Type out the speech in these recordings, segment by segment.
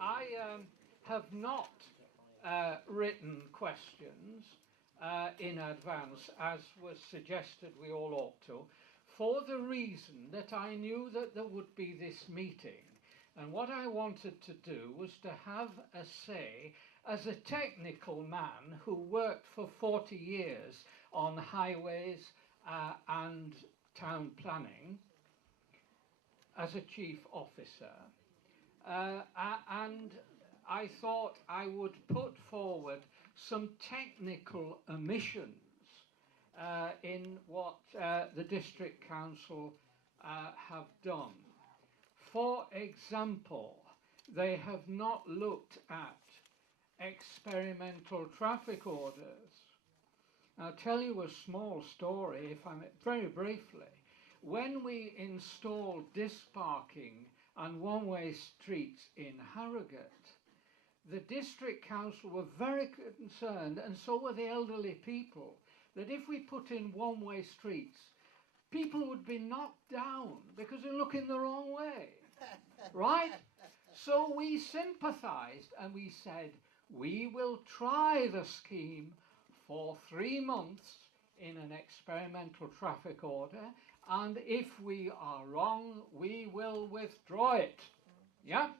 I have not written questions in advance, as was suggested we all ought to, for the reason that I knew that there would be this meeting. And what I wanted to do was to have a say as a technical man who worked for 40 years on highways and town planning as a chief officer. And I thought I would put forward some technical omissions in what the District Council have done. For example, they have not looked at experimental traffic orders. I'll tell you a small story, if I may, very briefly. When we installed disc parking and one-way streets in Harrogate, the District Council were very concerned, and so were the elderly people, that if we put in one-way streets, people would be knocked down because they're looking the wrong way, right? So we sympathised and we said, we will try the scheme for 3 months in an experimental traffic order, and if we are wrong, we will withdraw it. Yeah?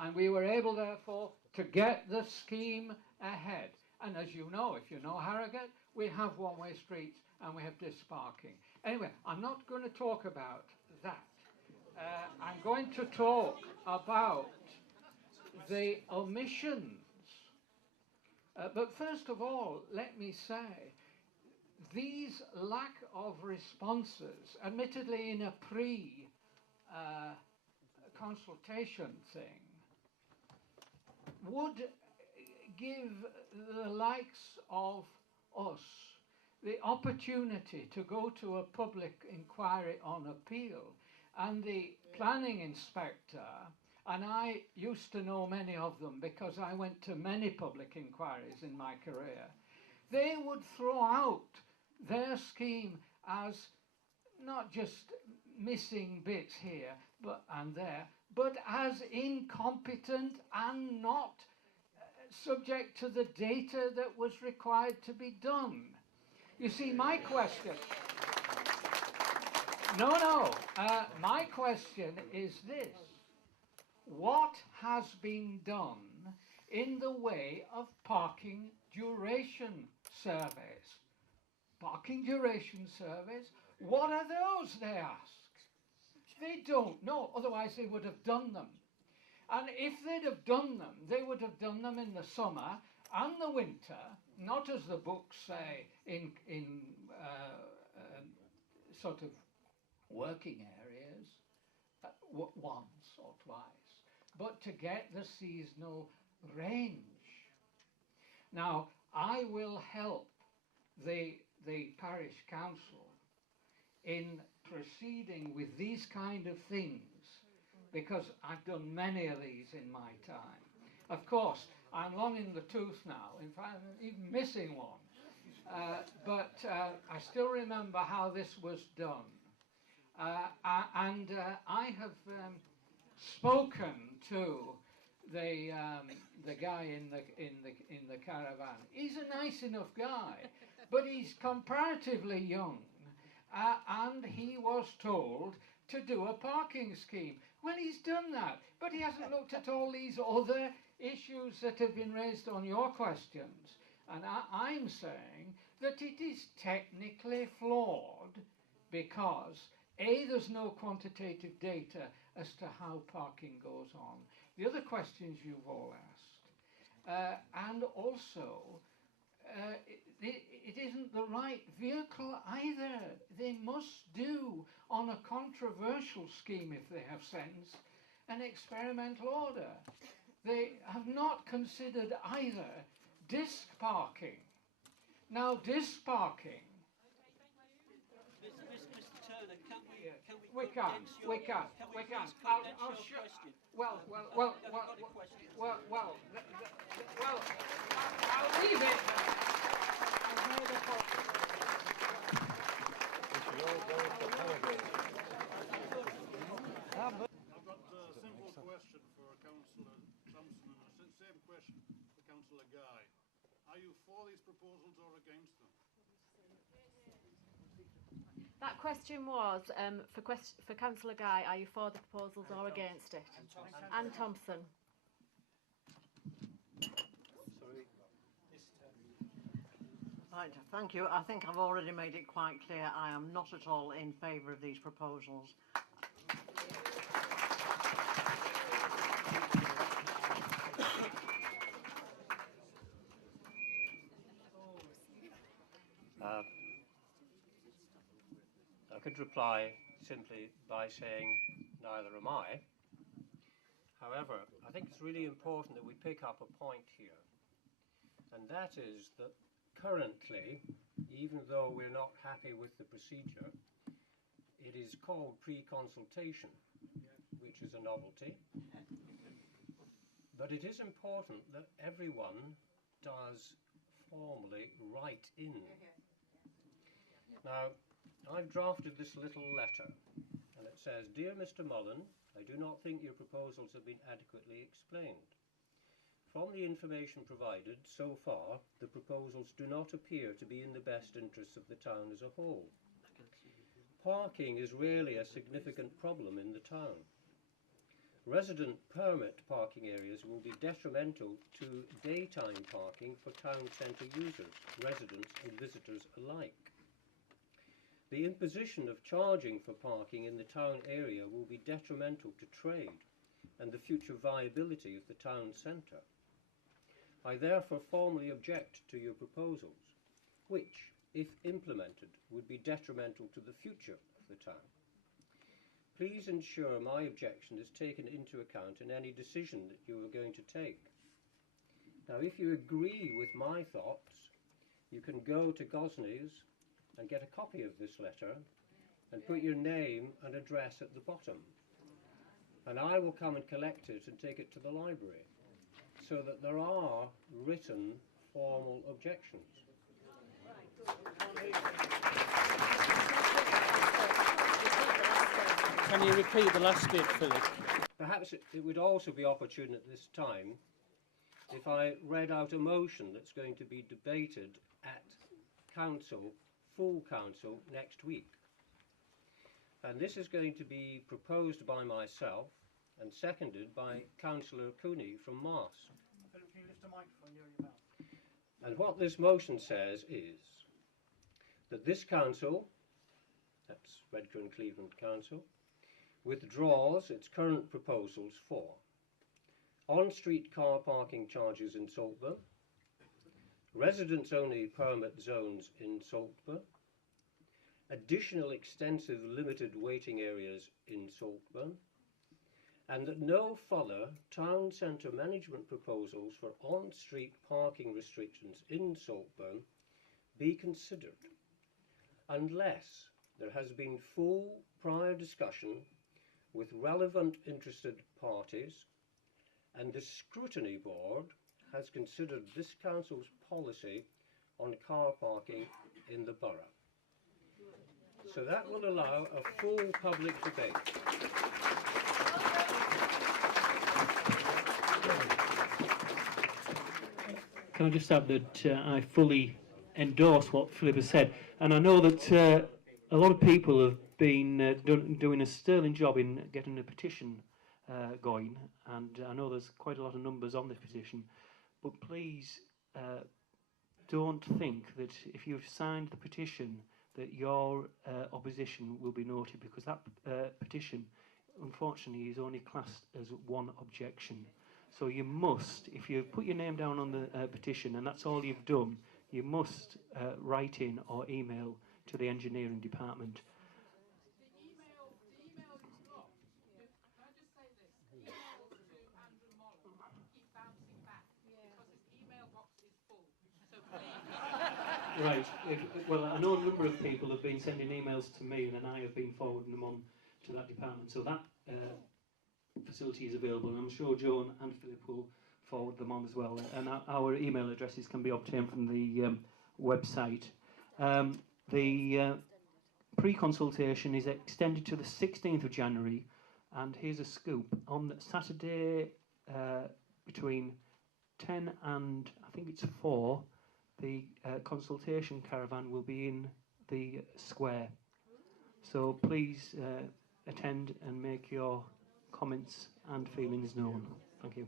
And we were able, therefore, to get the scheme ahead. And as you know, if you know Harrogate, we have one-way streets and we have disc parking. Anyway, I'm not going to talk about that. I'm going to talk about the omissions. But first of all, let me say, these lack of responses, admittedly in a pre-consultation thing, would give the likes of us the opportunity to go to a public inquiry on appeal. And the planning inspector, and I used to know many of them because I went to many public inquiries in my career, they would throw out their scheme as not just missing bits here and there, but as incompetent and not subject to the data that was required to be done. You see, my question... my question is this. What has been done in the way of parking duration surveys? Parking duration surveys? What are those, they ask? They don't know, otherwise they would have done them. And if they'd have done them, they would have done them in the summer and the winter, not as the books say in sort of working areas once or twice, but to get the seasonal range. Now, I will help the parish council in proceeding with these kind of things, because I've done many of these in my time. Of course, I'm long in the tooth now, in fact I'm even missing one, but I still remember how this was done. And I have spoken to the guy in the caravan. He's a nice enough guy, but he's comparatively young, and he was told to do a parking scheme. Well, he's done that, but he hasn't looked at all these other issues that have been raised on your questions. And I'm saying that it is technically flawed because A, there's no quantitative data as to how parking goes on. The other questions you've all asked. And also, it isn't the right vehicle either. They must do, on a controversial scheme, if they have sense, an experimental order. They have not considered either disc parking. Now, disc parking... Mr. Turner, can we We can. I'll show. Well. I'll leave it. I've got a simple question for Councillor Are you for these proposals or against them? That question was for Councillor Guy, are you for the proposals or against it? Anne Thompson. Sorry. Right, thank you. I think I've already made it quite clear I am not at all in favour of these proposals. I could reply simply by saying neither am I. However, I think it's really important that we pick up a point here, and that is that currently, even though we're not happy with the procedure, it is called pre-consultation, which is a novelty. But it is important that everyone does formally write in. Now, I've drafted this little letter, and it says, "Dear Mr. Mullen, I do not think your proposals have been adequately explained. From the information provided so far, the proposals do not appear to be in the best interests of the town as a whole. Parking is rarely a significant problem in the town. Resident permit parking areas will be detrimental to daytime parking for town centre users, residents and visitors alike. The imposition of charging for parking in the town area will be detrimental to trade and the future viability of the town centre. I therefore formally object to your proposals, which, if implemented, would be detrimental to the future of the town. Please ensure my objection is taken into account in any decision that you are going to take. Now, if you agree with my thoughts, you can go to Gosney's and get a copy of this letter and put your name and address at the bottom. And I will come and collect it and take it to the library so that there are written formal objections. Can you repeat the last bit, Philip? Perhaps it would also be opportune at this time if I read out a motion that's going to be debated at council, full council, next week. And this is going to be proposed by myself and seconded by Councillor Cooney from Mars. Philip, can you lift the microphone near your mouth? And what this motion says is that this council, that's Redcar and Cleveland Council, withdraws its current proposals for on-street car parking charges in Saltburn, residents-only permit zones in Saltburn, additional extensive limited waiting areas in Saltburn, and that no further town centre management proposals for on-street parking restrictions in Saltburn be considered unless there has been full prior discussion with relevant interested parties and the Scrutiny Board has considered this council's policy on car parking in the borough. So that will allow a full public debate. Can I just add that I fully endorse what Philip has said, and I know that a lot of people have been doing a sterling job in getting a petition going, and I know there's quite a lot of numbers on this petition, but please don't think that if you've signed the petition that your opposition will be noted, because that petition unfortunately is only classed as one objection. So you must, if you put your name down on the petition and that's all you've done, you must write in or email to the engineering department. The email is blocked. Can I just say this? Emails to Andrew Mullen keep bouncing back because his email box is full. So please. Right. Well, I know a number of people have been sending emails to me, and then I have been forwarding them on to that department. So that facility is available, and I'm sure Joan and Philip will forward them on as well. And our email addresses can be obtained from the website. The pre-consultation is extended to the 16th of January, and here's a scoop. On Saturday between 10 and I think it's 4, the consultation caravan will be in the square. So please attend and make your comments and feelings known. Thank you.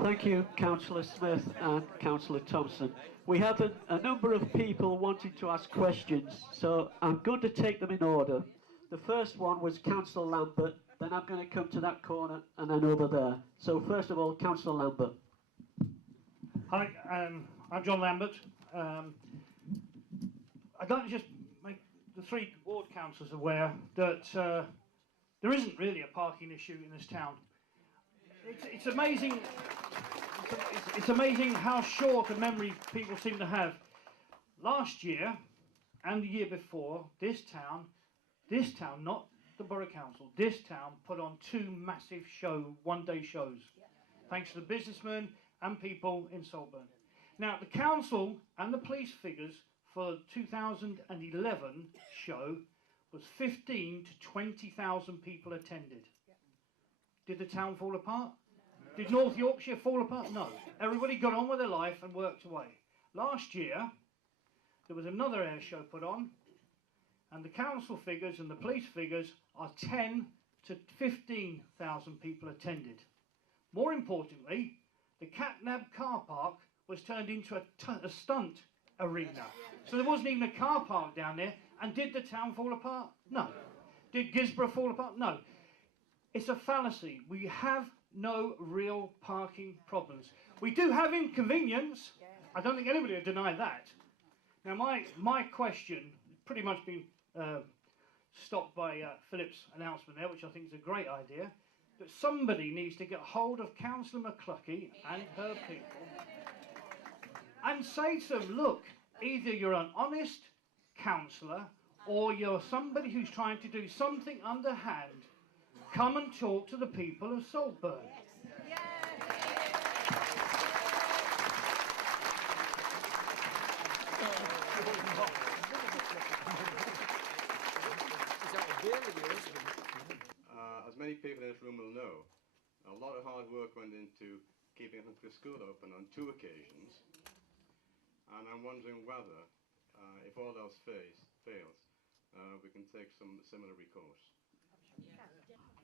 Thank you, Councillor Smith and Councillor Thompson. We have a number of people wanting to ask questions, so I'm going to take them in order. The first one was Councillor Lambert, then I'm going to come to that corner and then over there. So first of all, Councillor Lambert. Hi, I'm John Lambert. I'd like to just make the three ward councillors aware that there isn't really a parking issue in this town. It's amazing. It's amazing how short a memory people seem to have. Last year and the year before, this town, not the borough council, this town put on 2 massive one-day shows, thanks to the businessmen and people in Saltburn. Now, the council and the police figures for 2011 show was 15 to 20,000 people attended. Did the town fall apart? Did North Yorkshire fall apart? No. Everybody got on with their life and worked away. Last year, there was another air show put on, and the council figures and the police figures are 10 to 15,000 people attended. More importantly, the Catnab car park was turned into a stunt arena. So there wasn't even a car park down there. And did the town fall apart? No. Did Gisborough fall apart? No. It's a fallacy. We have no real parking problems. We do have inconvenience. I don't think anybody would deny that. Now, my question, pretty much been stopped by Philip's announcement there, which I think is a great idea, that somebody needs to get hold of Councillor McCluskey and her people and say to them, look, either you're an honest councillor or you're somebody who's trying to do something underhand. Come and talk to the people of Saltburn. As many people in this room will know, a lot of hard work went into keeping Hunter School open on 2 occasions, and I'm wondering whether, if all else fails, we can take some similar recourse.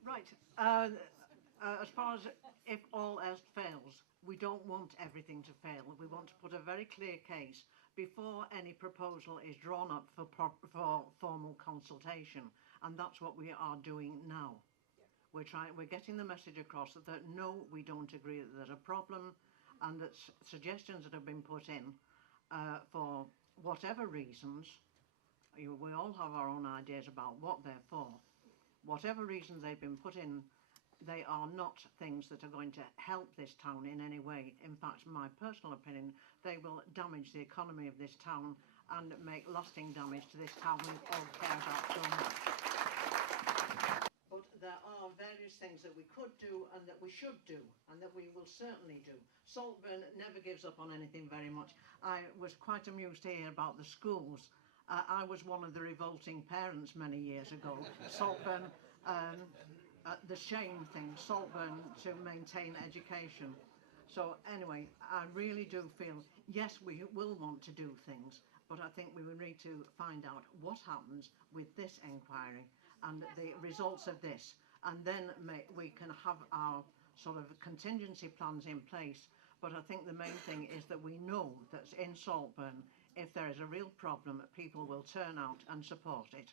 Right. As far as if all else fails, we don't want everything to fail. We want to put a very clear case before any proposal is drawn up for formal consultation, and that's what we are doing now. We're getting the message across that no, we don't agree that there's a problem, and that suggestions that have been put in for whatever reasons, we all have our own ideas about what they're for. Whatever reasons they've been put in, they are not things that are going to help this town in any way. In fact, my personal opinion, they will damage the economy of this town and make lasting damage to this town we've all cared about so much. But there are various things that we could do and that we should do and that we will certainly do. Saltburn never gives up on anything very much. I was quite amused to hear about the schools. I was one of the revolting parents many years ago. Saltburn, the shame thing, Saltburn to maintain education. So anyway, I really do feel, yes, we will want to do things, but I think we will need to find out what happens with this inquiry and the results of this, and then we can have our sort of contingency plans in place. But I think the main thing is that we know that in Saltburn, if there is a real problem, people will turn out and support it.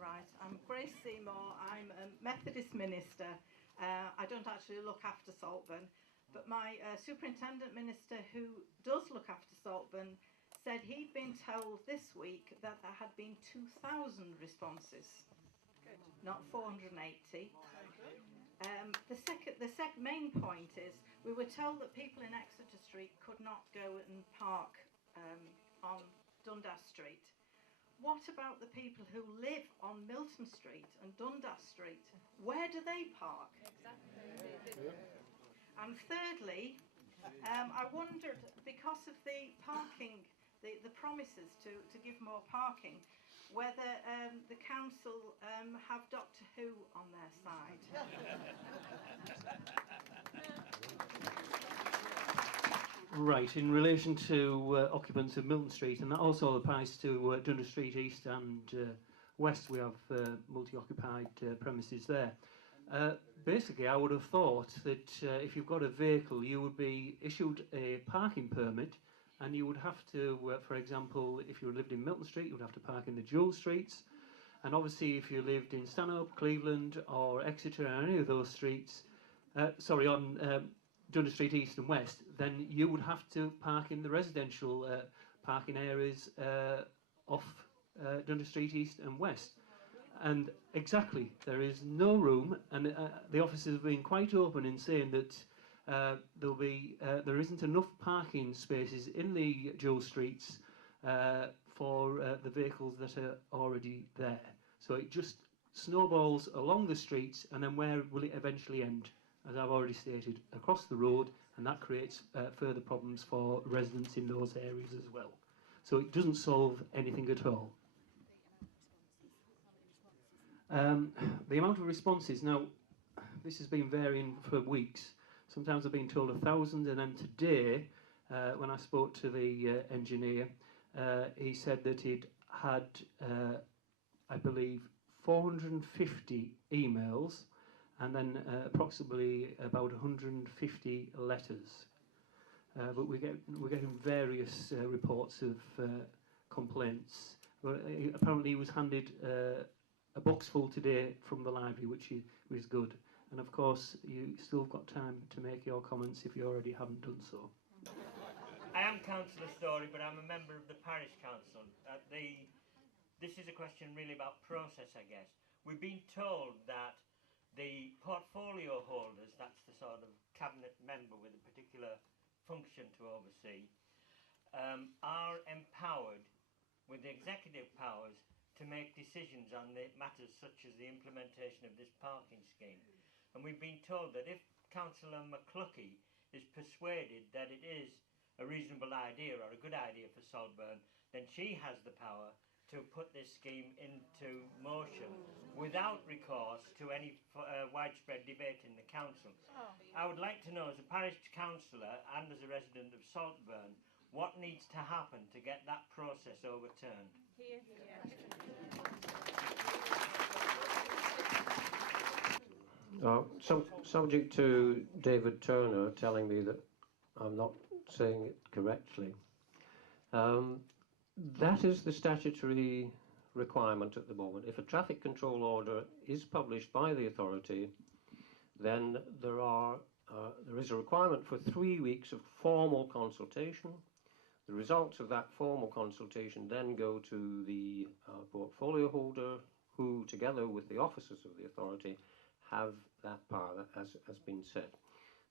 Right, I'm Grace Seymour. I'm a Methodist minister. I don't actually look after Saltburn, but my superintendent minister who does look after Saltburn said he'd been told this week that there had been 2,000 responses, not 480. The main point is we were told that people in Exeter Street could not go and park on Dundas Street. What about the people who live on Milton Street and Dundas Street? Where do they park? Exactly. And thirdly, I wondered, because of the parking, the promises to give more parking, whether the council have Doctor Who on their side. Right, in relation to occupants of Milton Street, and that also applies to Dundas Street East and West, we have multi-occupied premises there. Basically, I would have thought that if you've got a vehicle, you would be issued a parking permit, and you would have to, for example, if you lived in Milton Street, you would have to park in the dual streets, and obviously if you lived in Stanhope, Cleveland or Exeter or any of those streets, on Dundas Street East and West, then you would have to park in the residential parking areas off Dundas Street East and West. And exactly, there is no room, and the officers have been quite open in saying that there isn't enough parking spaces in the dual streets for the vehicles that are already there. So it just snowballs along the streets, and then where will it eventually end? As I've already stated, across the road, and that creates further problems for residents in those areas as well. So it doesn't solve anything at all. The amount of responses, now this has been varying for weeks. Sometimes I've been told 1,000, and then today, when I spoke to the engineer, he said that he'd had, I believe, 450 emails, and then approximately about 150 letters. But we're getting various reports of complaints. Well, apparently he was handed a box full today from the library, which is good. And of course, you still got time to make your comments if you already haven't done so. I am Councillor Story, but I'm a member of the Parish Council. This is a question really about process, I guess. We've been told that the portfolio holders, that's the sort of cabinet member with a particular function to oversee, are empowered with the executive powers to make decisions on the matters such as the implementation of this parking scheme. And we've been told that if Councillor McCluckie is persuaded that it is a reasonable idea or a good idea for SALTBURN, then she has the power to put this scheme into motion without recourse to any widespread debate in the council. I would like to know, as a parish councillor and as a resident of SALTBURN, what needs to happen to get that process overturned? Subject to David Turner telling me that I'm not saying it correctly, that is the statutory requirement at the moment. If a traffic control order is published by the authority, then there is a requirement for 3 weeks of formal consultation. The results of that formal consultation then go to the portfolio holder, who, together with the officers of the authority, have that power, as has been said.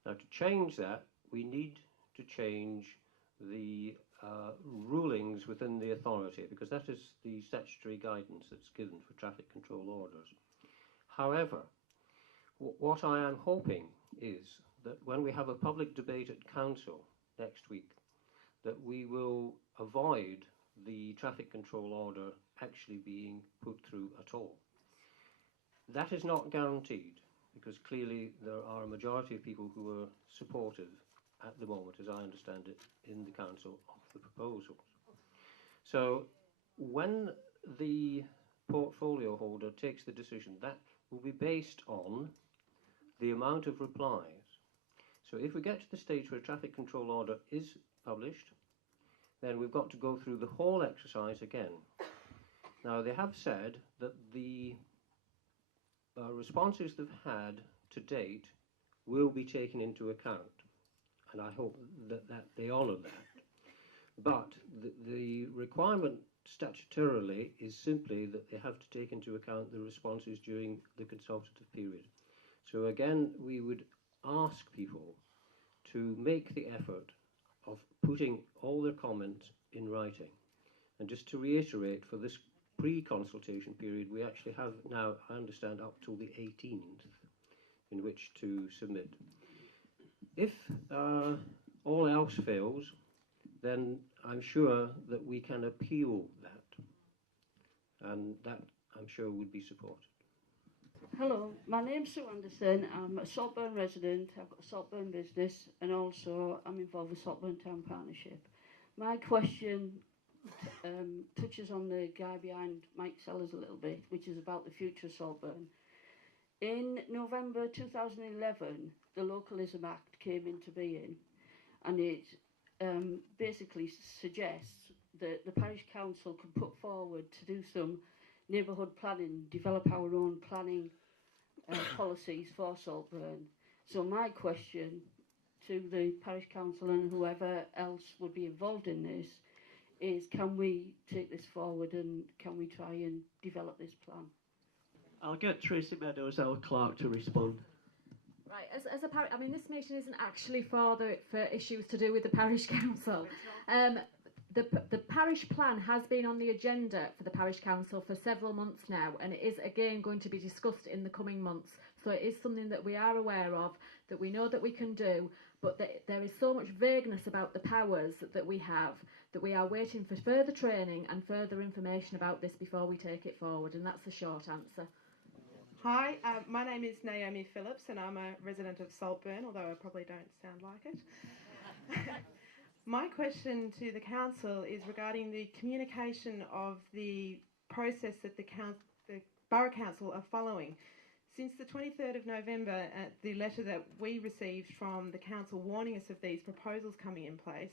Now, to change that, we need to change the rulings within the authority, because that is the statutory guidance that's given for traffic control orders. However, what I am hoping is that when we have a public debate at council next week, that we will avoid the traffic control order actually being put through at all. That is not guaranteed, because clearly there are a majority of people who are supportive at the moment, as I understand it, in the council of the proposals. So when the portfolio holder takes the decision, that will be based on the amount of replies. So if we get to the stage where a traffic control order is published, then we've got to go through the whole exercise again. Now, they have said that the responses they've had to date will be taken into account, and I hope that they honour that. But the requirement statutorily is simply that they have to take into account the responses during the consultative period. So again, we would ask people to make the effort of putting all their comments in writing. And just to reiterate, for this pre-consultation period, we actually have now, I understand, up till the 18th in which to submit. If all else fails, then I'm sure that we can appeal that, and that I'm sure would be supported. Hello, my name's Sue Anderson. I'm a Saltburn resident. I've got a Saltburn business, and also I'm involved with Saltburn Town Partnership. My question touches on the guy behind Mike Sellers a little bit, which is about the future of Saltburn. In November 2011, the Localism Act came into being, and it basically suggests that the parish council could put forward to do some neighbourhood planning, develop our own planning policies for Saltburn. So my question to the parish council and whoever else would be involved in this is, can we take this forward and can we try and develop this plan? I'll get Tracy Meadows, our clerk, to respond. Right, as a parish, I mean, this meeting isn't actually for issues to do with the parish council. The parish plan has been on the agenda for the parish council for several months now, and it is again going to be discussed in the coming months. So it is something that we are aware of, that we know that we can do, but there is so much vagueness about the powers that we have, that we are waiting for further training and further information about this before we take it forward, and that's the short answer. Hi, my name is Naomi Phillips and I'm a resident of Saltburn, although I probably don't sound like it. My question to the council is regarding the communication of the process that the Borough Council are following. Since the 23rd of November, the letter that we received from the council warning us of these proposals coming in place,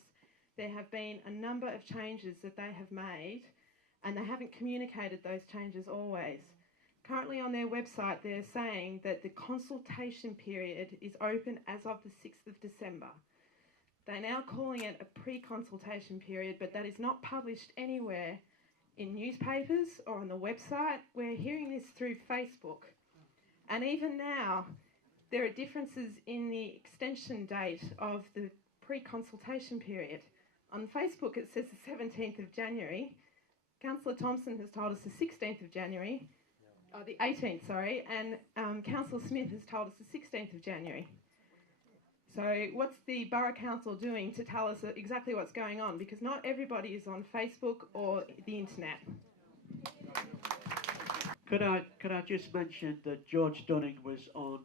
there have been a number of changes that they have made, and they haven't communicated those changes always. Currently on their website, they're saying that the consultation period is open as of the 6th of December. They're now calling it a pre-consultation period, but that is not published anywhere in newspapers or on the website. We're hearing this through Facebook. And even now, there are differences in the extension date of the pre-consultation period. On Facebook, it says the 17th of January. Councillor Thompson has told us the 16th of January. The 18th, sorry, and Councillor Smith has told us the 16th of January. So what's the Borough Council doing to tell us exactly what's going on? Because not everybody is on Facebook or the internet. Could I just mention that George Dunning was on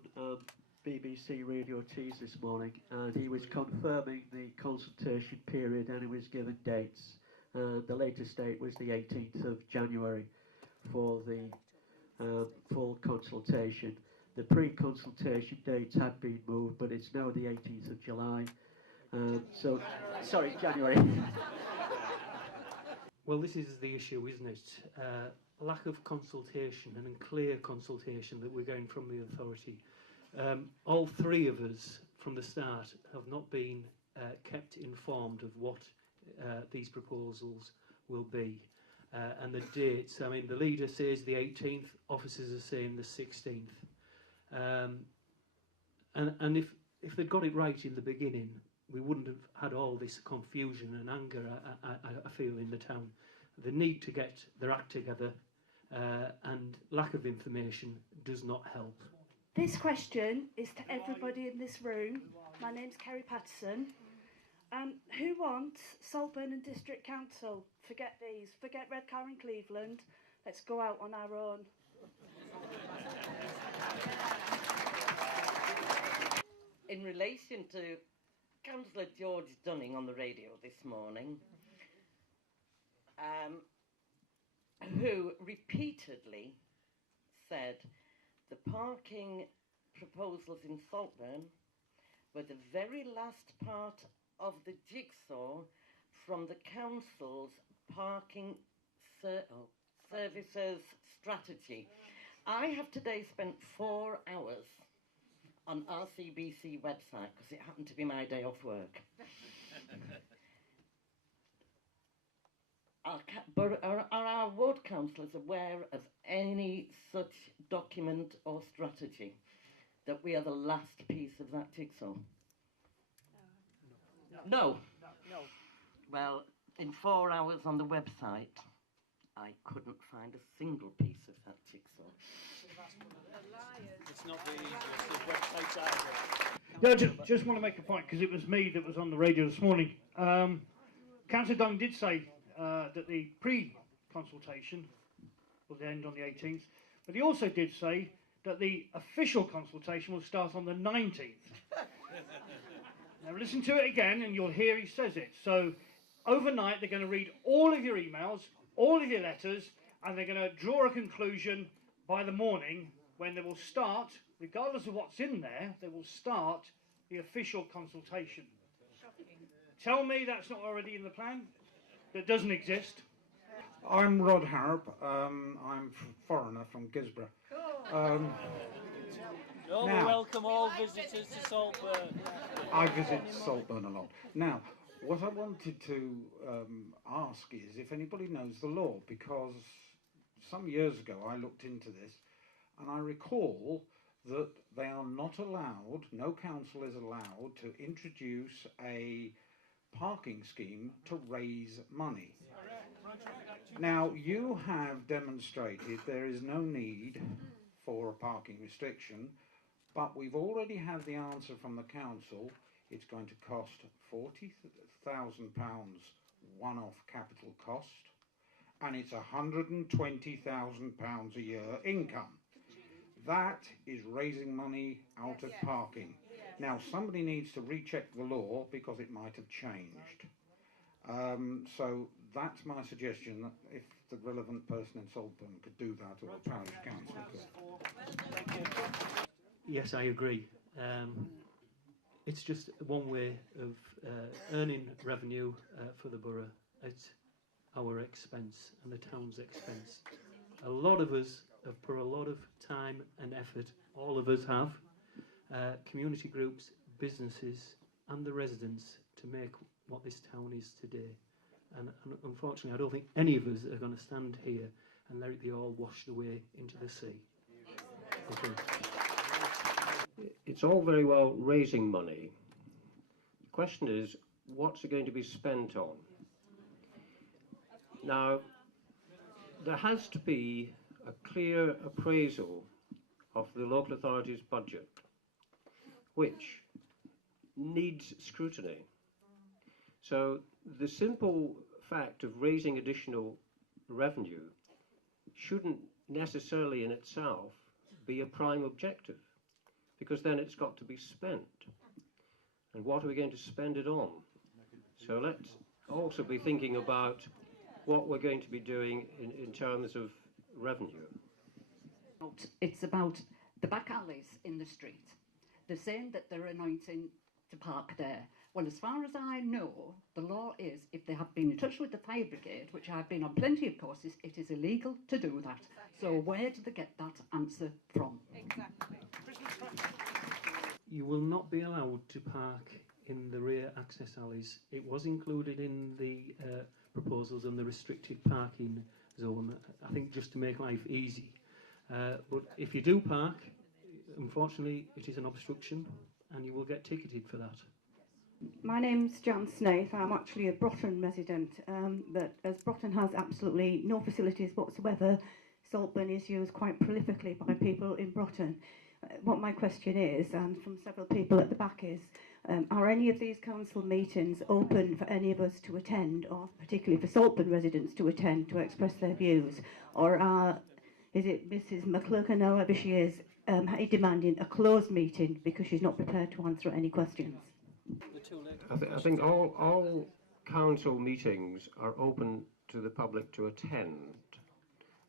BBC Radio Tees this morning, and he was confirming the consultation period, and he was given dates. The latest date was the 18th of January for the full consultation. The pre-consultation dates had been moved, but it's now the 18th of July. Sorry, January. Well, this is the issue, isn't it? Lack of consultation and clear consultation that we're getting from the authority. All three of us from the start have not been kept informed of what these proposals will be. And the dates, I mean, the leader says the 18th, officers are saying the 16th. And if they'd got it right in the beginning, we wouldn't have had all this confusion and anger, I feel, in the town. They need to get their act together, and lack of information does not help. This question is to everybody in this room. My name's Kerry Patterson. Who wants Saltburn and District Council? Forget these. Forget Redcar and Cleveland. Let's go out on our own. In relation to Councillor George Dunning on the radio this morning, who repeatedly said the parking proposals in Saltburn were the very last part of the jigsaw from the council's parking services strategy. I have today spent 4 hours on RCBC website because it happened to be my day off work. Are our ward councillors aware of any such document or strategy, that we are the last piece of that jigsaw? No. Well, in 4 hours on the website, I couldn't find a single piece of that jigsaw. It's not the easiest of websites either. Yeah, just want to make a point, because it was me that was on the radio this morning. Councillor Dunn did say that the pre-consultation will end on the 18th, but he also did say that the official consultation will start on the 19th. Now listen to it again and you'll hear he says it. So overnight they're going to read all of your emails, all of your letters, and they're going to draw a conclusion by the morning when they will start, regardless of what's in there, they will start the official consultation. Shocking. Tell me that's not already in the plan? That doesn't exist? I'm Rod Harp. I'm a foreigner from Gisborough. We welcome all visitors to Saltburn. I visit Saltburn a lot. Now, what I wanted to ask is if anybody knows the law, because some years ago I looked into this and I recall that they are not allowed, no council is allowed to introduce a parking scheme to raise money. Now, you have demonstrated there is no need for a parking restriction, but we've already had the answer from the council. It's going to cost £40,000 one-off capital cost, and it's £120,000 a year income. That is raising money out of parking. Now, somebody needs to recheck the law because it might have changed. So that's my suggestion, that if the relevant person in Saltburn could do that, or the parish council could. Yes, I agree. It's just one way of earning revenue for the borough at our expense and the town's expense. A lot of us have put a lot of time and effort, all of us have, community groups, businesses and the residents to make what this town is today. And unfortunately I don't think any of us are going to stand here and let it be all washed away into the sea. Okay. It's all very well raising money. The question is, what's it going to be spent on? Now, there has to be a clear appraisal of the local authority's budget, which needs scrutiny. So the simple fact of raising additional revenue shouldn't necessarily in itself be a prime objective, because then it's got to be spent. And what are we going to spend it on? So let's also be thinking about what we're going to be doing in terms of revenue. It's about the back alleys in the street. They're saying that they're anointing to park there. Well, as far as I know, the law is if they have been in touch with the fire brigade, which I've been on plenty of courses, it is illegal to do that. So where do they get that answer from? Exactly. You will not be allowed to park in the rear access alleys. It was included in the proposals on the restricted parking zone, I think just to make life easy. But if you do park, unfortunately it is an obstruction and you will get ticketed for that. My name's Jan Snaith. I'm actually a Broughton resident, but as Broughton has absolutely no facilities whatsoever, Saltburn is used quite prolifically by people in Broughton. What my question is, and from several people at the back is, are any of these council meetings open for any of us to attend, or particularly for Saltburn residents to attend to express their views? Or is it Mrs McClurkin, however she is, demanding a closed meeting because she's not prepared to answer any questions? I think all council meetings are open to the public to attend,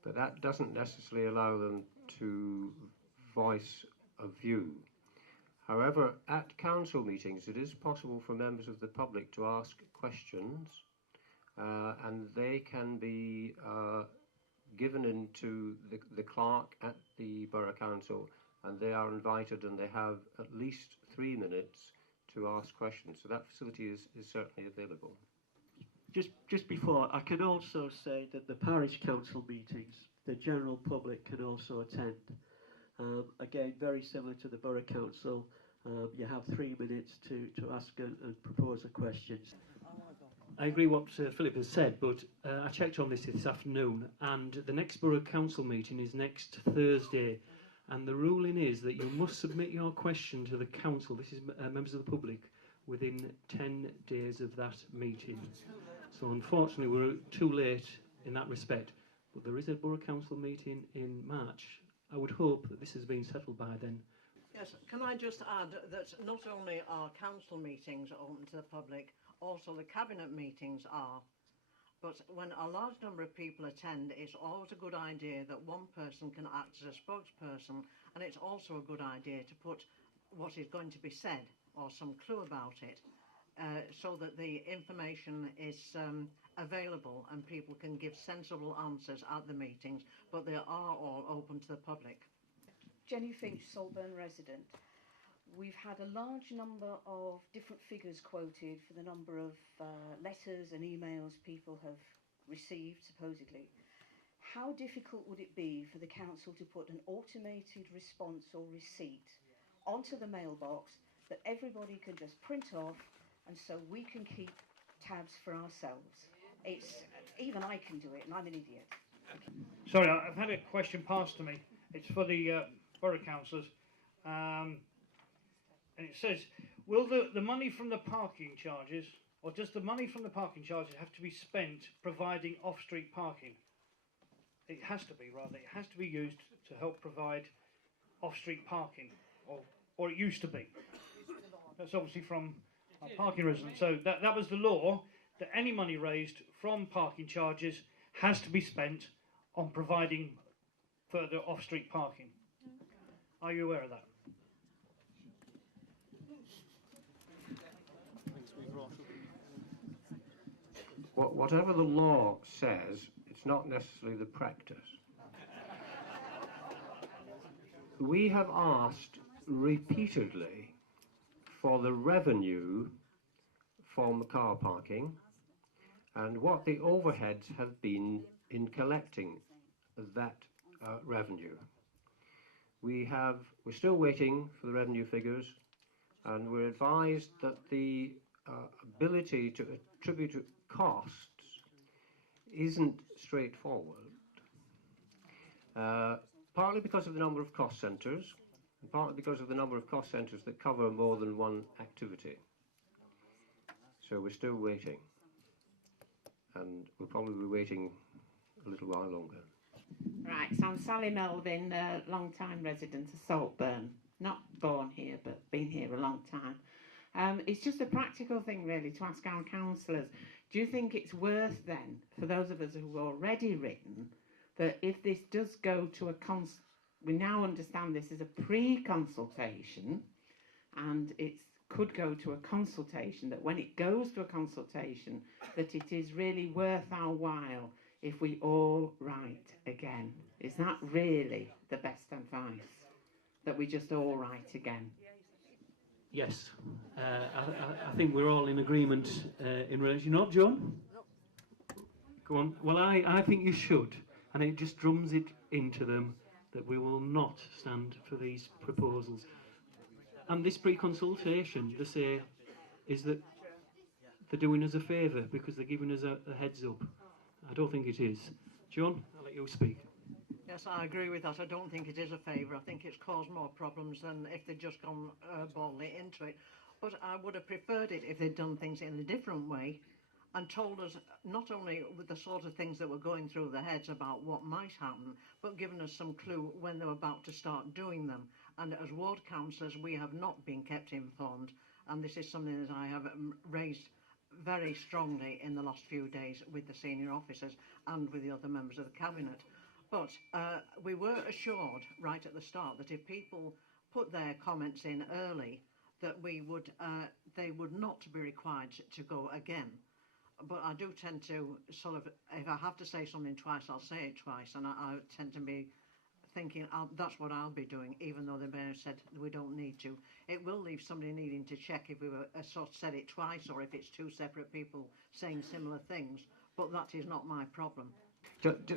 but that doesn't necessarily allow them to voice a view. However, at council meetings it is possible for members of the public to ask questions and they can be given into the clerk at the Borough Council, and they are invited and they have at least 3 minutes to ask questions. So that facility is certainly available. Just before, I can also say that the parish council meetings, the general public can also attend. Again, very similar to the Borough Council, you have 3 minutes to ask and propose a question. I agree what Philip has said, but I checked on this afternoon, and the next Borough Council meeting is next Thursday, and the ruling is that you must submit your question to the council, this is members of the public, within 10 days of that meeting. So unfortunately we're too late in that respect, but there is a Borough Council meeting in March. I would hope that this has been settled by then. Yes, can I just add that not only are council meetings open to the public, also the cabinet meetings are. But when a large number of people attend, it's always a good idea that one person can act as a spokesperson, and it's also a good idea to put what is going to be said or some clue about it, so that the information is available and people can give sensible answers at the meetings, but they are all open to the public. Jenny Finch, Saltburn resident. We've had a large number of different figures quoted for the number of letters and emails people have received, supposedly. How difficult would it be for the council to put an automated response or receipt onto the mailbox that everybody can just print off, and so we can keep tabs for ourselves? Even I can do it, and I'm an idiot. Sorry, I've had a question passed to me. It's for the borough councillors. And it says, will the money from the parking charges, or does the money from the parking charges have to be spent providing off-street parking? It has to be, rather. It has to be used to help provide off-street parking, or it used to be. That's obviously from our parking residents. So that was the law, that any money raised from parking charges has to be spent on providing further off-street parking. Are you aware of that? Whatever the law says, it's not necessarily the practice. We have asked repeatedly for the revenue from car parking and what the overheads have been in collecting that revenue. We're still waiting for the revenue figures, and we're advised that the ability to attribute costs isn't straightforward, partly because of the number of cost centres, and partly because of the number of cost centres that cover more than one activity. So we're still waiting, and we'll probably be waiting a little while longer. Right, so I'm Sally Melvin, long-time resident of Saltburn. Not born here, but been here a long time. It's just a practical thing, really, to ask our councillors. Do you think it's worth, then, for those of us who've already written, that if this does go to we now understand this as a pre-consultation, and it could go to a consultation, that when it goes to a consultation, that it is really worth our while if we all write again? Is that really the best advice? That we just all write again? Yes, I think we're all in agreement in relation. Not John? Go on. Well, I think you should, and it just drums it into them that we will not stand for these proposals. And this pre-consultation, they say, is that they're doing us a favour because they're giving us a heads up. I don't think it is. John, I'll let you speak. Yes, I agree with that. I don't think it is a favour. I think it's caused more problems than if they'd just gone boldly into it. But I would have preferred it if they'd done things in a different way and told us not only with the sort of things that were going through their heads about what might happen, but given us some clue when they were about to start doing them. And as ward councillors, we have not been kept informed, and this is something that I have raised very strongly in the last few days with the senior officers and with the other members of the cabinet. But we were assured right at the start that if people put their comments in early, that they would not be required to go again. But I do tend to sort of, if I have to say something twice, I'll say it twice, and I tend to be thinking that's what I'll be doing, even though the mayor said we don't need to. It will leave somebody needing to check if we were sort of said it twice or if it's two separate people saying similar things, but that is not my problem.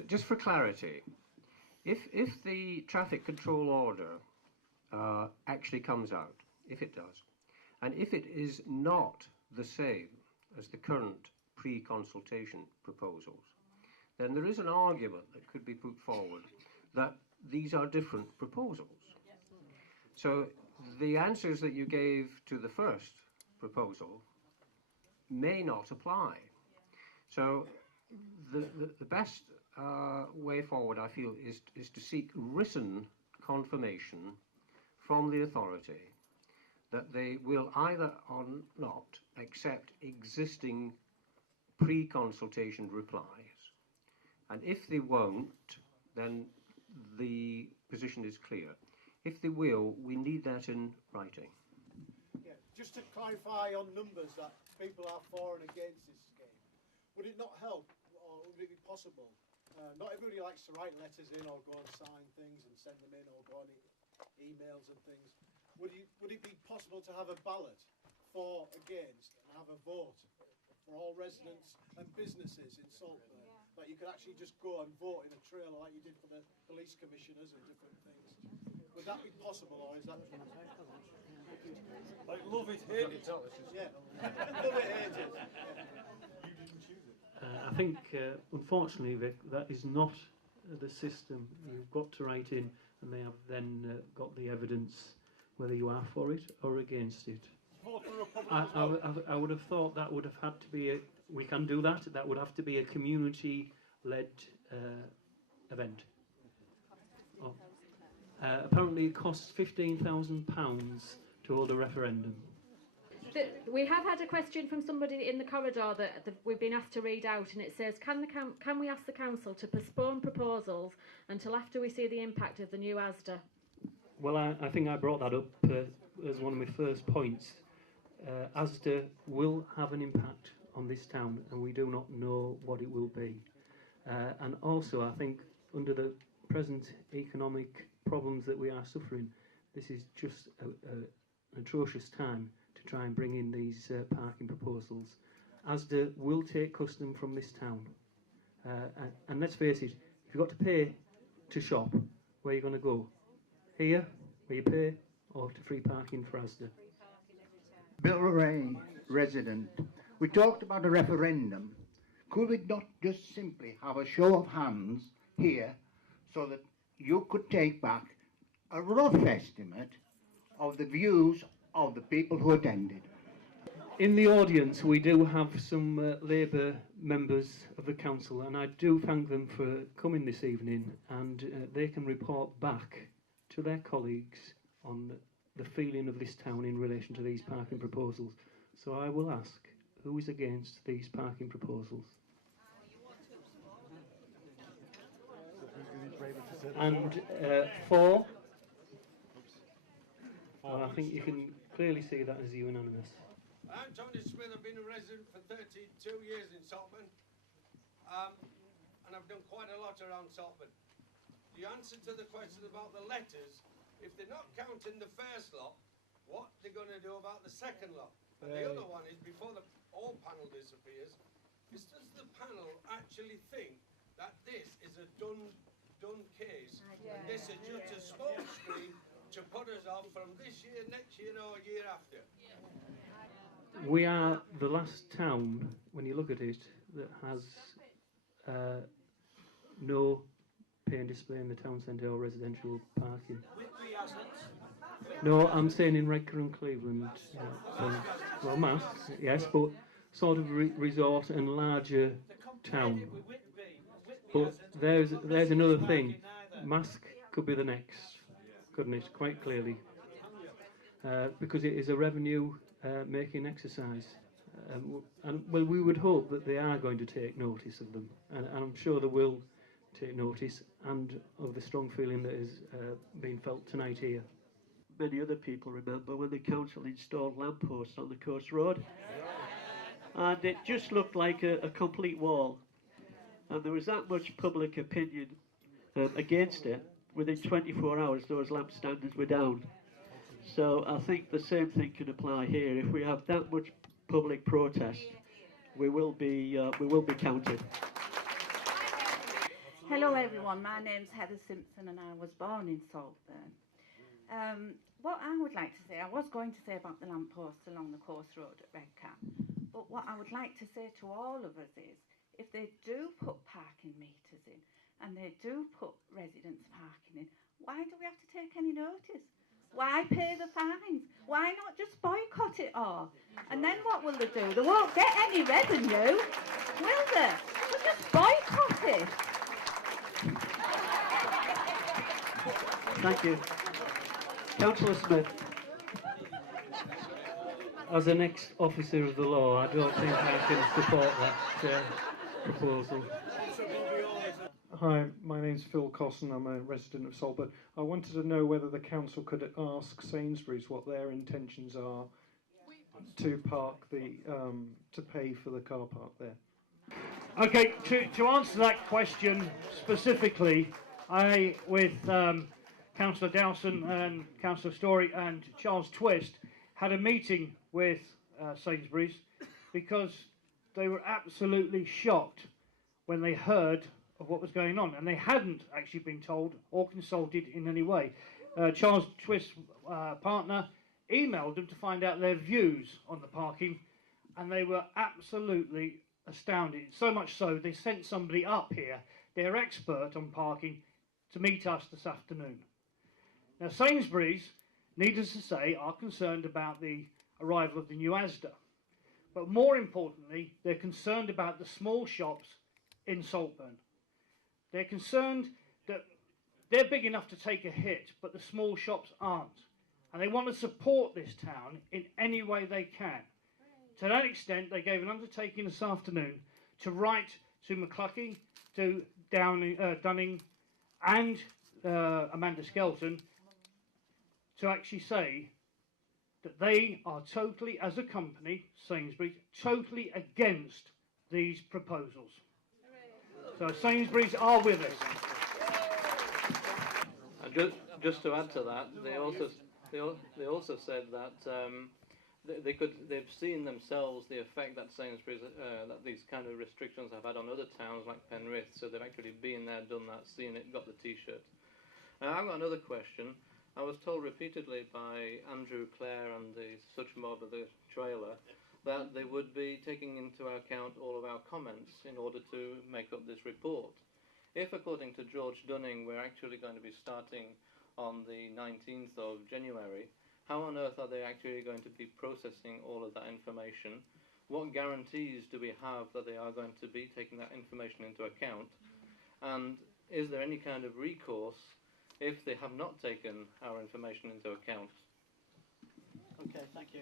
Just for clarity, if the traffic control order actually comes out, if it does, and if it is not the same as the current pre-consultation proposals, then there is an argument that could be put forward that these are different proposals. So the answers that you gave to the first proposal may not apply. So the best way forward, I feel, is to seek written confirmation from the authority that they will either or not accept existing pre-consultation replies, and if they won't, then the position is clear. If they will, we need that in writing. Yeah, just to clarify on numbers that people are for and against this scheme, would it not help, or would it be possible? Not everybody likes to write letters in or go and sign things and send them in or go on emails and things. Would it be possible to have a ballot for, against, and have a vote for all residents and businesses in Saltburn? That you could actually just go and vote in a trailer like you did for the police commissioners and different things. Would that be possible, or is that... Like love it, hate it. Yeah, love it, hate it. I think, unfortunately, Vic, that is not the system. You've got to write in, and they have then got the evidence whether you are for it or against it. I would have thought that would have had to be we can do that. That would have to be a community-led event. Oh. Apparently, it costs £15,000 to hold a referendum. We have had a question from somebody in the corridor that we've been asked to read out, and it says, can we ask the council to postpone proposals until after we see the impact of the new ASDA? Well, I think I brought that up as one of my first points. ASDA will have an impact on this town, and we do not know what it will be. And also, I think under the present economic problems that we are suffering, this is just an atrocious time to try and bring in these parking proposals. ASDA will take custom from this town. And let's face it, if you've got to pay to shop, where are you going to go? Here, where you pay, or to free parking for ASDA? Bill Ray, resident. We talked about a referendum. Could we not just simply have a show of hands here so that you could take back a rough estimate of the views of the people who attended? In the audience, we do have some Labour members of the council, and I do thank them for coming this evening, and they can report back to their colleagues on the feeling of this town in relation to these parking proposals. So I will ask, who is against these parking proposals? And for? Well, I think you can clearly see that as unanimous. I'm Tony Smith. I've been a resident for 32 years in Saltburn, and I've done quite a lot around Saltburn. The answer to the question about the letters, if they're not counting the first lot, what they're going to do about the second lot? And the other one is, before the whole panel disappears, is does the panel actually think that this is a done case, and this is just a small screen to put us off from this year, next year, or year after? We are the last town, when you look at it, that has no pay and display in the town centre or residential parking. No, I'm saying in Redcar and Cleveland. Well, Mass, yes, but sort of resort and larger town. But there's another thing. Mask could be the next, couldn't it? Quite clearly, because it is a revenue making exercise. And well, we would hope that they are going to take notice of them, and I'm sure they will take notice, and of the strong feeling that is being felt tonight here. Many other people remember when the council installed lampposts on the coast road, and it just looked like a complete wall, and there was that much public opinion against it. Within 24 hours those lamp standards were down. So I think the same thing can apply here. If we have that much public protest, we will be counted. Hello everyone, my name's Heather Simpson and I was born in Saltburn. What I would like to say, I was going to say about the lampposts along the coast road at Redcar, but what I would like to say to all of us is, if they do put parking meters in and they do put residents parking in, why do we have to take any notice? Why pay the fines? Why not just boycott it all? And then what will they do? They won't get any revenue, will they? They'll just boycott it. Thank you. Councillor Smith. As an ex-officer of the law, I don't think I can support that proposal. Hi, my name's Phil Cosson. I'm a resident of Saltburn. I wanted to know whether the council could ask Sainsbury's what their intentions are to park the to pay for the car park there. Okay, to answer that question specifically, I, with Councillor Dowson and Councillor Story and Charles Twist, had a meeting with Sainsbury's because they were absolutely shocked when they heard of what was going on, and they hadn't actually been told or consulted in any way. Charles Twist's partner emailed them to find out their views on the parking, and they were absolutely astounded. So much so, they sent somebody up here, their expert on parking, to meet us this afternoon. Now, Sainsbury's, needless to say, are concerned about the arrival of the new Asda. But more importantly, they're concerned about the small shops in Saltburn. They're concerned that they're big enough to take a hit, but the small shops aren't. And they want to support this town in any way they can. To that extent, they gave an undertaking this afternoon to write to McCluskey, to Dunning and Amanda Skelton to actually say that they are totally, as a company, Sainsbury's, totally against these proposals. So Sainsbury's are with us. Just to add to that, they also said that they've seen themselves the effect that Sainsbury's that these kind of restrictions have had on other towns like Penrith. So they've actually been there, done that, seen it, got the T-shirt. I've got another question. I was told repeatedly by Andrew, Clare and the such mob of the trailer that they would be taking into account all of our comments in order to make up this report. If, according to George Dunning, we're actually going to be starting on the 19th of January, how on earth are they actually going to be processing all of that information? What guarantees do we have that they are going to be taking that information into account? And is there any kind of recourse if they have not taken our information into account? Okay, thank you.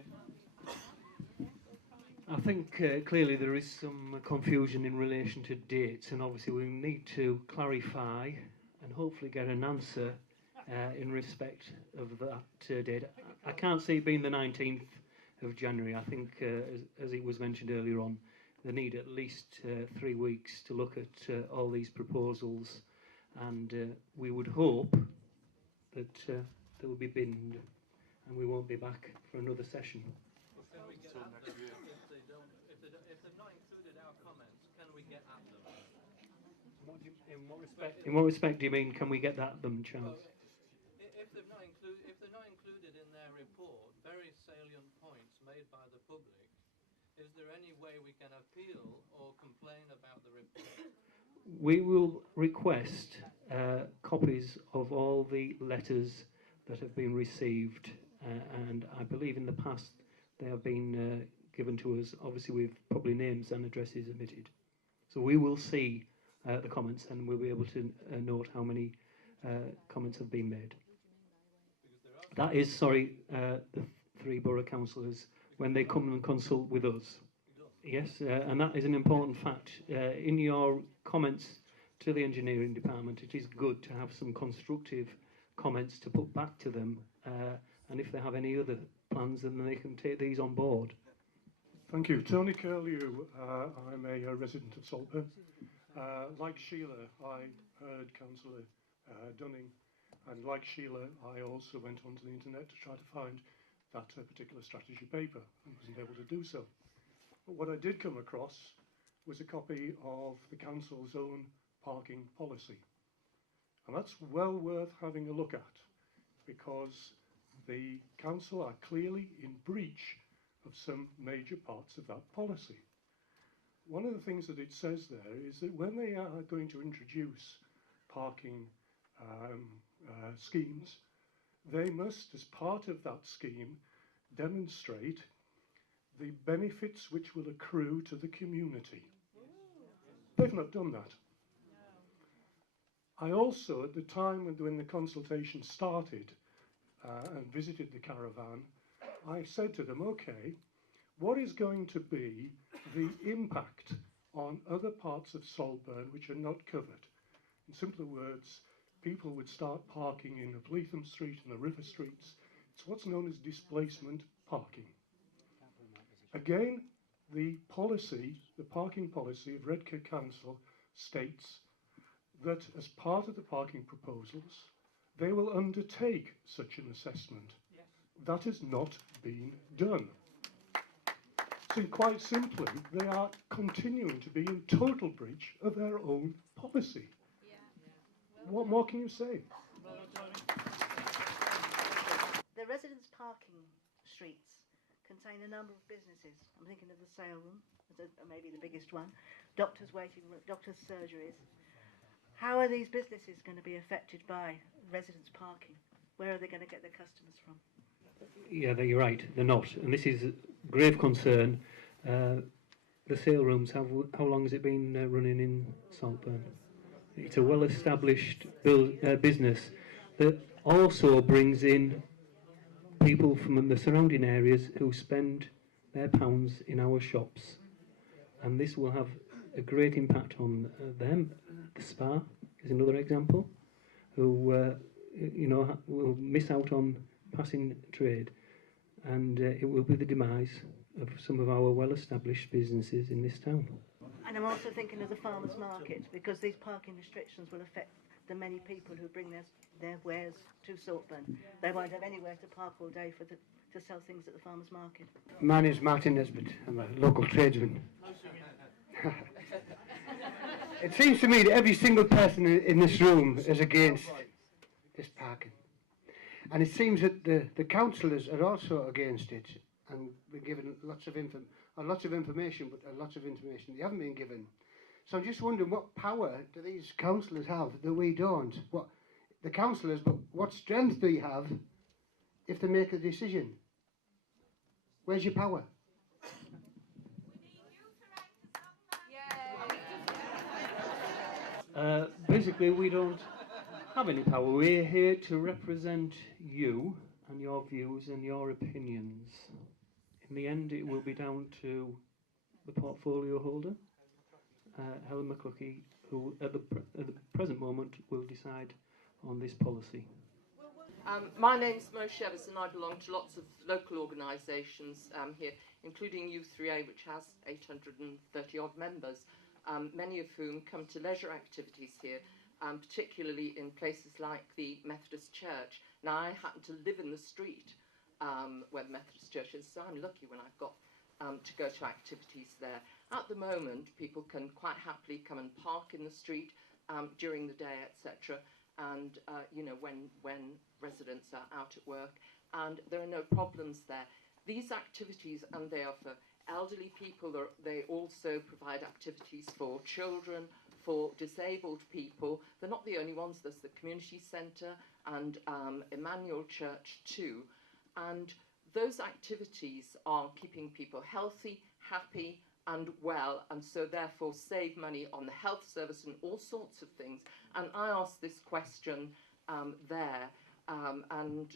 I think clearly there is some confusion in relation to dates, and obviously we need to clarify and hopefully get an answer in respect of that date. I can't see it being the 19th of January. I think, as it was mentioned earlier on, they need at least 3 weeks to look at all these proposals, and we would hope that they will be binned and we won't be back for another session. Well, can we get at them if they've not included our comments? Can we get at them? In what respect do you mean? Can we get at them, Charles? If they're not included in their report, very salient points made by the public, is there any way we can appeal or complain about the report? We will request copies of all the letters that have been received, and I believe in the past they have been given to us, obviously with probably names and addresses omitted. So we will see the comments, and we'll be able to note how many comments have been made. That is, sorry, the 3 borough councillors when they come and consult with us. Yes, and that is an important fact. In your comments to the engineering department, it is good to have some constructive comments to put back to them, and if they have any other plans, then they can take these on board. Thank you. Tony Curlew, I'm a resident of Saltburn. Like Sheila, I heard Councillor Dunning, and like Sheila, I also went onto the internet to try to find that particular strategy paper and wasn't able to do so. But what I did come across was a copy of the council's own parking policy. And that's well worth having a look at, because the council are clearly in breach of some major parts of that policy. One of the things that it says there is that when they are going to introduce parking schemes, they must, as part of that scheme, demonstrate the benefits which will accrue to the community. They've not done that. I also, at the time when the consultation started and visited the caravan, I said to them, okay, what is going to be the impact on other parts of Saltburn which are not covered? In simpler words, people would start parking in the Bleetham Street and the River Streets. It's what's known as displacement parking. Again, the parking policy of Redcar Council states that as part of the parking proposals, they will undertake such an assessment. Yes. That has not been done. So quite simply, they are continuing to be in total breach of their own policy. Yeah. What more can you say? The residents' parking streets contain a number of businesses. I'm thinking of the sale room, maybe the biggest one, doctors' waiting room, doctors' surgeries. How are these businesses going to be affected by residents' parking? Where are they going to get their customers from? Yeah, you're right, they're not. And this is a grave concern. The sale rooms, how long has it been running in Saltburn? It's a well-established business that also brings in people from the surrounding areas who spend their pounds in our shops. And this will have a great impact on them. The spa is another example, who will miss out on passing trade, and it will be the demise of some of our well-established businesses in this town. And I'm also thinking of the farmers' market, because these parking restrictions will affect the many people who bring their wares to Saltburn. They won't have anywhere to park all day to sell things at the farmers' market. My name's Martin Nesbitt. I'm a local tradesman. It seems to me that every single person in this room is against this parking. And it seems that the councillors are also against it, and we're given lots of information, but lots of information they haven't been given. So I'm just wondering, what power do these councillors have that we don't? What the councillors, but what strength do you have if they make a decision? Where's your power? Basically, we don't have any power. We're here to represent you and your views and your opinions. In the end, it will be down to the portfolio holder, Helen McCluskey, who at the present moment will decide on this policy. My name's Mo Shevis, and I belong to lots of local organisations here, including U3A, which has 830 odd members, many of whom come to leisure activities here, particularly in places like the Methodist Church. Now, I happen to live in the street where the Methodist Church is, so I'm lucky when I've got to go to activities there. At the moment, people can quite happily come and park in the street during the day, etc., and when residents are out at work, and there are no problems there. These activities, and they are for elderly people, they also provide activities for children, for disabled people. They're not the only ones. There's the community centre and Emmanuel Church too, and those activities are keeping people healthy, happy and well, and so therefore save money on the health service and all sorts of things. And I asked this question there and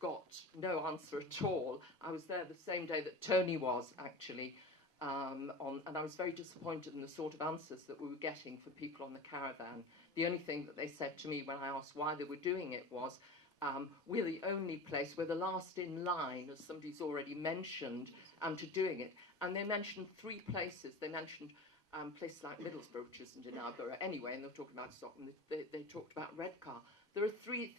got no answer at all. I was there the same day that Tony was actually, and I was very disappointed in the sort of answers that we were getting for people on the caravan. The only thing that they said to me when I asked why they were doing it was, we're the only place, we're the last in line, as somebody's already mentioned, to doing it. And they mentioned 3 places. They mentioned places like Middlesbrough, which isn't in our borough anyway, and they were talking about Stockton. They talked about Redcar. There are 3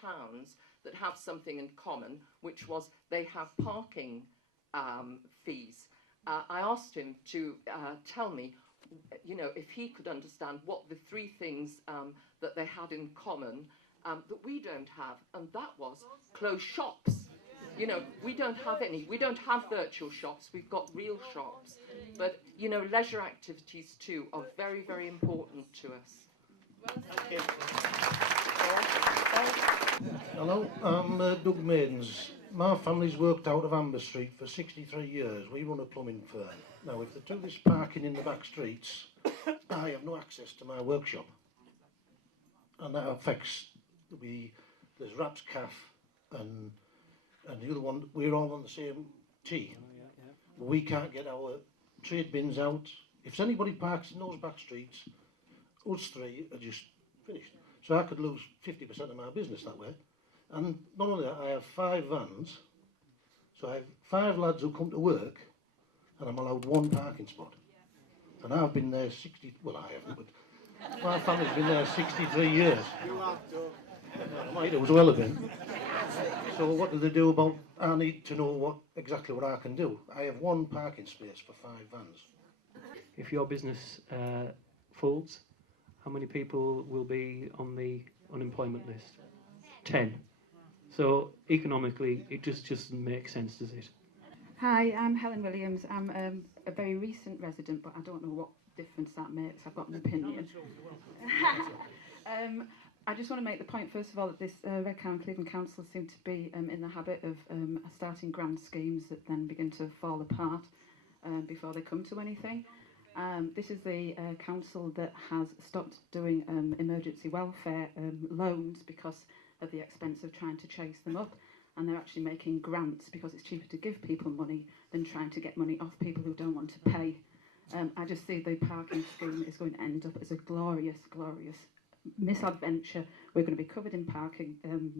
towns that have something in common, which was they have parking fees. I asked him to tell me, if he could understand what the 3 things that they had in common that we don't have, and that was closed shops. We don't have any. We don't have virtual shops. We've got real shops. But, leisure activities too are very, very important to us. Hello, I'm Doug Maidens. My family's worked out of Amber Street for 63 years. We run a plumbing firm. Now, if they do this parking in the back streets, I have no access to my workshop. And that affects, there's Raps Caff and the other one, we're all on the same tee. We can't get our trade bins out. If anybody parks in those back streets, us three are just finished. So I could lose 50% of my business that way. And not only that, I have 5 vans. So I have 5 lads who come to work, and I'm allowed 1 parking spot. And I've been there 60, well I haven't, but my family's been there 63 years. You have done. I might as well have been. So what do they do about, I need to know exactly what I can do. I have 1 parking space for 5 vans. If your business folds, how many people will be on the unemployment list? 10. So economically, it just doesn't make sense, does it? Hi, I'm Helen Williams. I'm a very recent resident, but I don't know what difference that makes. I've got an opinion. I just want to make the point, first of all, that this Redcar and Cleveland Council seem to be in the habit of starting grand schemes that then begin to fall apart before they come to anything. This is the council that has stopped doing emergency welfare loans because of the expense of trying to chase them up, and they're actually making grants because it's cheaper to give people money than trying to get money off people who don't want to pay. I just see the parking scheme is going to end up as a glorious, glorious misadventure. We're going to be covered in parking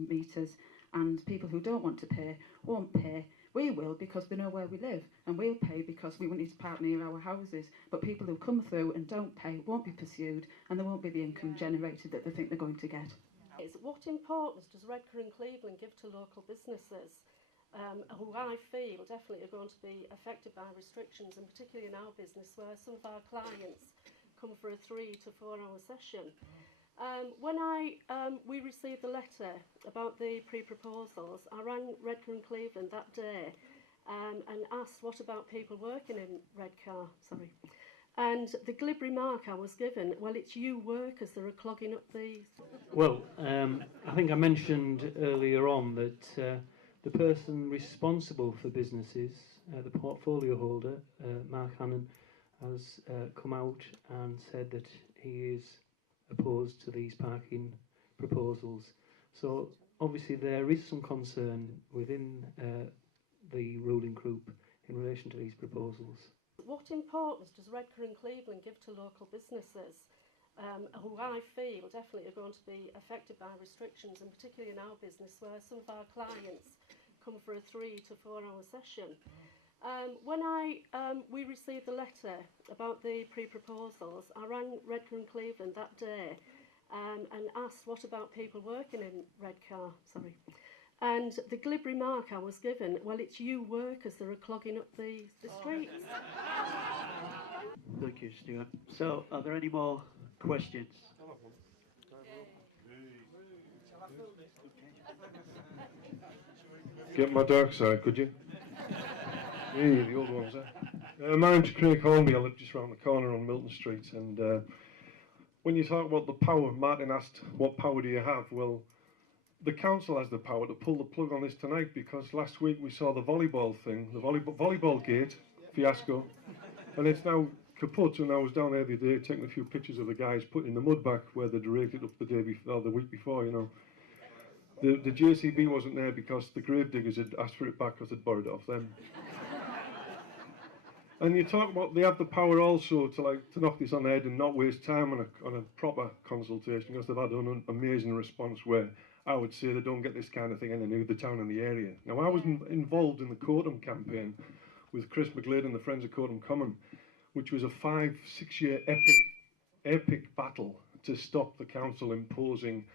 meters, and people who don't want to pay won't pay. We will, because they know where we live, and we'll pay because we want need to park near our houses. But people who come through and don't pay won't be pursued, and there won't be the income generated that they think they're going to get. What importance does Redcar and Cleveland give to local businesses who I feel definitely are going to be affected by restrictions, and particularly in our business where some of our clients come for a 3 to 4 hour session? When we received the letter about the pre-proposals, I rang Redcar and Cleveland that day and asked what about people working in Redcar, and the glib remark I was given, well, it's you workers that are clogging up the... Well, I think I mentioned earlier on that the person responsible for businesses, the portfolio holder, Mark Hannon, has come out and said that he is opposed to these parking proposals. So obviously there is some concern within the ruling group in relation to these proposals. What importance does Redcar and Cleveland give to local businesses who I feel definitely are going to be affected by restrictions, and particularly in our business where some of our clients come for a 3 to 4 hour session? When we received the letter about the pre-proposals, I rang Redcar and Cleveland that day and asked what about people working in Redcar, and the glib remark I was given, well, it's you workers that are clogging up the streets. Thank you, Stuart. So, are there any more questions? Get my dark side, could you? Hey, the old ones, my name's Craig Hornby. I live just round the corner on Milton Street, and when you talk about the power, Martin asked, what power do you have? Well, the council has the power to pull the plug on this tonight, because last week we saw the volleyball thing, the volleyball gate fiasco, and it's now kaput. And I was down there the other day taking a few pictures of the guys putting the mud back where they'd raked it up the day before, or the week before, you know. The JCB wasn't there because the grave diggers had asked for it back because they'd borrowed it off them. And you talk about they have the power also to knock this on the head and not waste time on a proper consultation, because they've had an amazing response where I would say they don't get this kind of thing in the town and the area. Now, I was involved in the Courtham campaign with Chris McGlade and the Friends of Courtham Common, which was a 5-6 year epic battle to stop the council imposing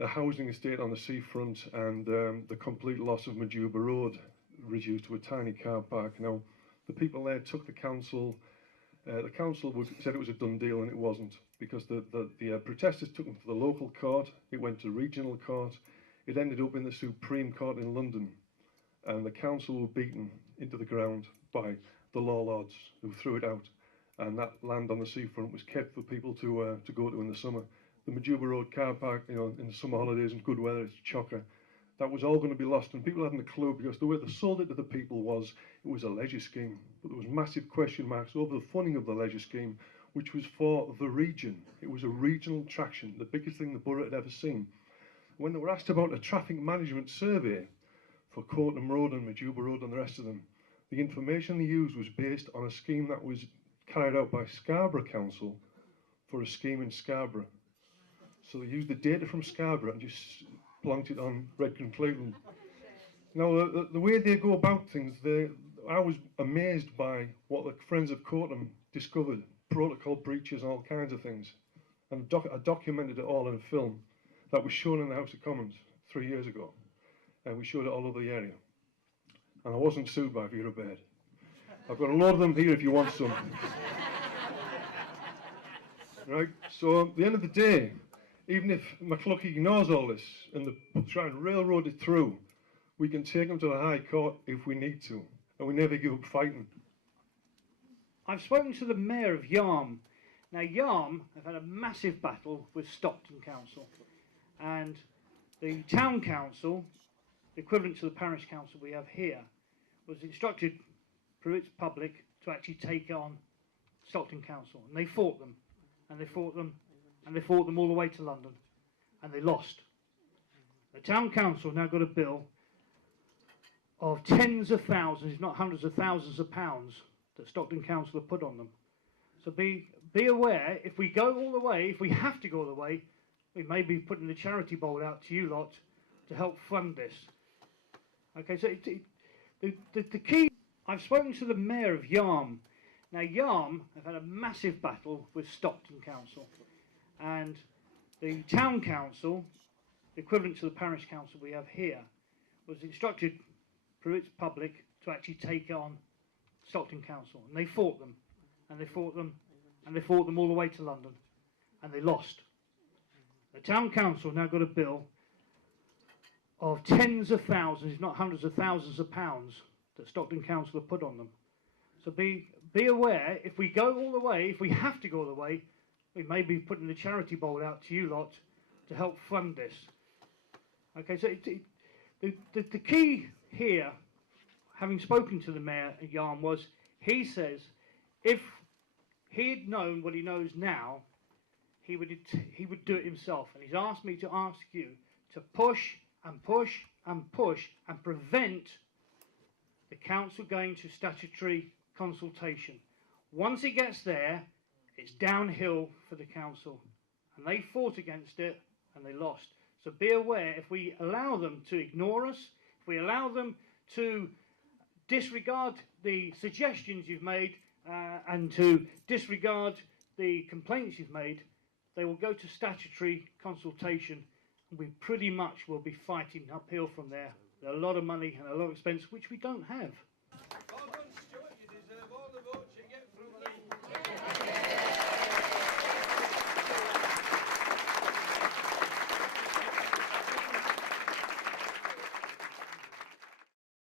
a housing estate on the seafront and the complete loss of Majuba Road, reduced to a tiny car park. Now, the people there took the council said it was a done deal, and it wasn't, because the protesters took them to the local court. It went to regional court. It ended up in the Supreme Court in London, and the council were beaten into the ground by the law lords who threw it out, and that land on the seafront was kept for people to go to in the summer. The Majuba Road car park, you know, in the summer holidays and good weather, it's a chocker, that was all going to be lost, and people hadn't a clue because the way they sold it to the people was it was a leisure scheme. But there was massive question marks over the funding of the leisure scheme, which was for the region. It was a regional attraction, the biggest thing the borough had ever seen. When they were asked about a traffic management survey for Courtenham Road and Majuba Road and the rest of them, the information they used was based on a scheme that was carried out by Scarborough Council for a scheme in Scarborough. So they used the data from Scarborough and just planked it on Redcar and Cleveland. Now, the way they go about things, I was amazed by what the Friends of Courtenham discovered, protocol breaches and all kinds of things. And I documented it all in a film that was shown in the House of Commons 3 years ago. And we showed it all over the area. And I wasn't sued by Vera Baird. I've got a lot of them here if you want some. Right, so at the end of the day, even if McCluskey ignores all this and they try and railroad it through, we can take them to the High Court if we need to, and we never give up fighting. I've spoken to the Mayor of Yarm. Now, Yarm have had a massive battle with Stockton Council, and the Town Council, the equivalent to the Parish Council we have here, was instructed through its public to actually take on Stockton Council, and they fought them, and they fought them, and they fought them all the way to London, and they lost. The Town Council now got a bill of tens of thousands, if not hundreds of thousands of pounds that Stockton Council have put on them. So be aware, if we go all the way, if we have to go all the way, we may be putting the charity bowl out to you lot to help fund this. Okay, so the key, I've spoken to the Mayor of Yarm. Now, Yarm have had a massive battle with Stockton Council, and the Town Council, the equivalent to the Parish Council we have here, was instructed through its public to actually take on Stockton Council, and they fought them, and they fought them, and they fought them all the way to London, and they lost. The Town Council now got a bill of tens of thousands, if not hundreds of thousands of pounds that Stockton Council have put on them. So be aware, if we go all the way, if we have to go all the way, we may be putting the charity bowl out to you lot to help fund this. Okay, so the key here, having spoken to the Mayor at Yarm, was he says if he had known what he knows now, he would do it himself. And he's asked me to ask you to push and push and push and prevent the council going to statutory consultation. Once it gets there, it's downhill for the council. And they fought against it and they lost. So be aware, if we allow them to ignore us, if we allow them to disregard the suggestions you've made and to disregard the complaints you've made, they will go to statutory consultation, and we pretty much will be fighting uphill from there. There are a lot of money and a lot of expense which we don't have.